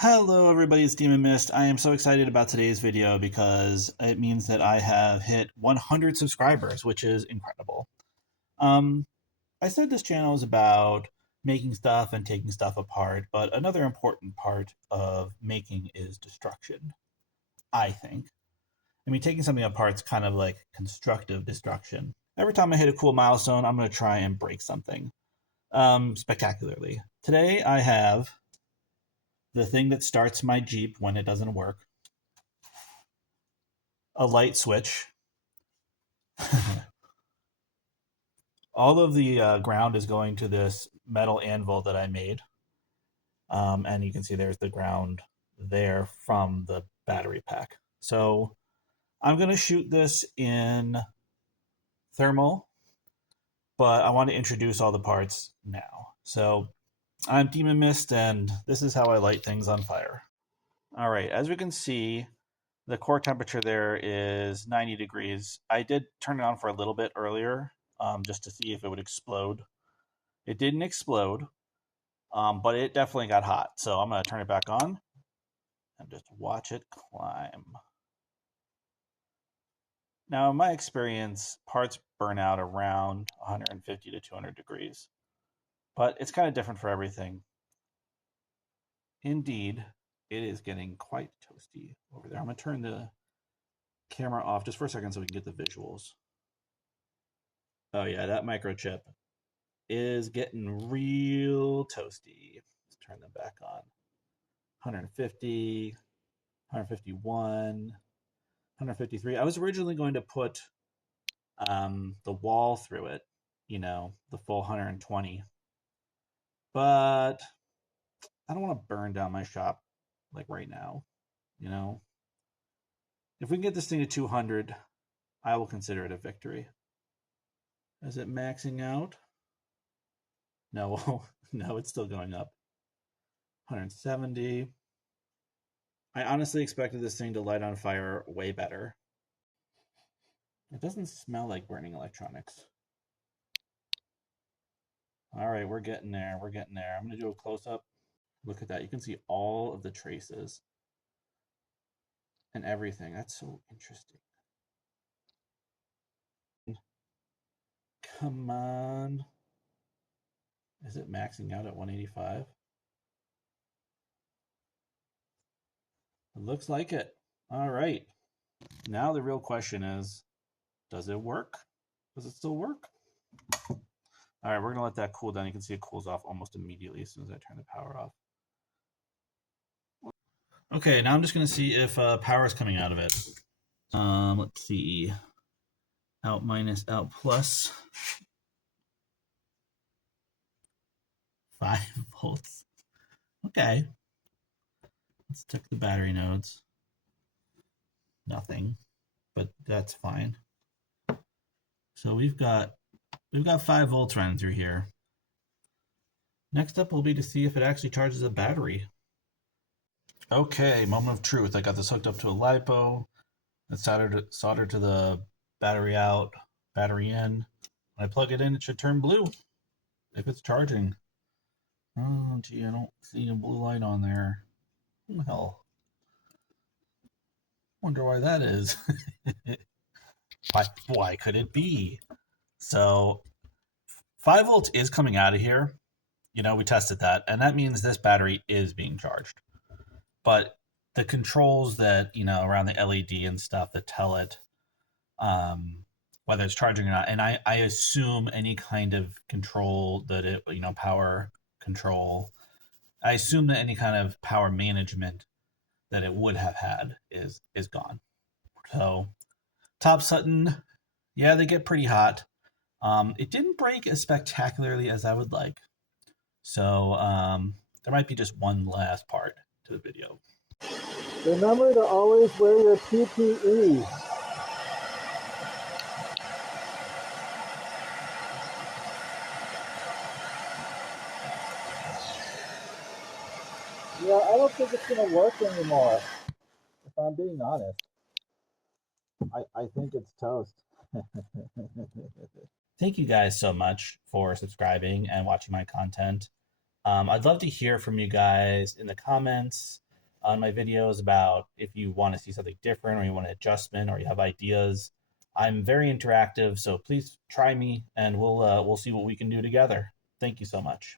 Hello everybody, it's Demon Mist. I am so excited about today's video because it means that I have hit 100 subscribers, which is incredible. Um, I said this channel is about making stuff and taking stuff apart, but another important part of making is destruction, I think. I mean, taking something apart is kind of like constructive destruction. Every time I hit a cool milestone, I'm going to try and break something spectacularly. Today I have the thing that starts my Jeep when it doesn't work, a light switch. All of the ground is going to this metal anvil that I made. And you can see there's the ground there from the battery pack. So I'm going to shoot this in thermal, but I want to introduce all the parts now. So I'm Demon Mist, and this is how I light things on fire. All right, as we can see, the core temperature there is 90 degrees. I did turn it on for a little bit earlier, just to see if it would explode. It didn't explode, but it definitely got hot. So I'm going to turn it back on and just watch it climb. Now, in my experience, parts burn out around 150 to 200 degrees, but it's kind of different for everything. Indeed, it is getting quite toasty over there. I'm going to turn the camera off just for a second so we can get the visuals. Oh yeah, that microchip is getting real toasty. Let's turn them back on. 150, 151, 153. I was originally going to put the wall through it, the full 120. But I don't want to burn down my shop like right now, If we can get this thing to 200, I will consider it a victory. Is it maxing out? No, no, it's still going up. 170. I honestly expected this thing to light on fire way better. It doesn't smell like burning electronics. All right, we're getting there. We're getting there. I'm going to do a close-up. Look at that. You can see all of the traces and everything. That's so interesting. Come on. Is it maxing out at 185? It looks like it. All right. Now the real question is, does it work? Does it still work? All right, we're going to let that cool down. You can see it cools off almost immediately as soon as I turn the power off. Okay, now I'm just going to see if power is coming out of it. Let's see. Out minus, out plus. 5 volts. Okay. Let's check the battery nodes. Nothing, but that's fine. So we've got 5 volts running through here. Next up will be to see if it actually charges a battery. Okay, moment of truth. I got this hooked up to a LiPo. It's soldered to the battery out, battery in. When I plug it in, it should turn blue if it's charging. Oh, gee, I don't see a blue light on there. Oh, hell. Wonder why that is. Why could it be? So 5 volts is coming out of here. We tested that, and that means this battery is being charged. But the controls that, around the LED and stuff that tell it whether it's charging or not, and I assume any kind of control that it, power control, I assume that any kind of power management that it would have had is gone. So Top Sutton, yeah, they get pretty hot. It didn't break as spectacularly as I would like. So there might be just one last part to the video. Remember to always wear your PPE. Yeah, I don't think it's going to work anymore, if I'm being honest. I think it's toast. Thank you guys so much for subscribing and watching my content. I'd love to hear from you guys in the comments. on my videos about if you want to see something different or you want an adjustment or you have ideas. I'm very interactive, so please try me and we'll see what we can do together. Thank you so much.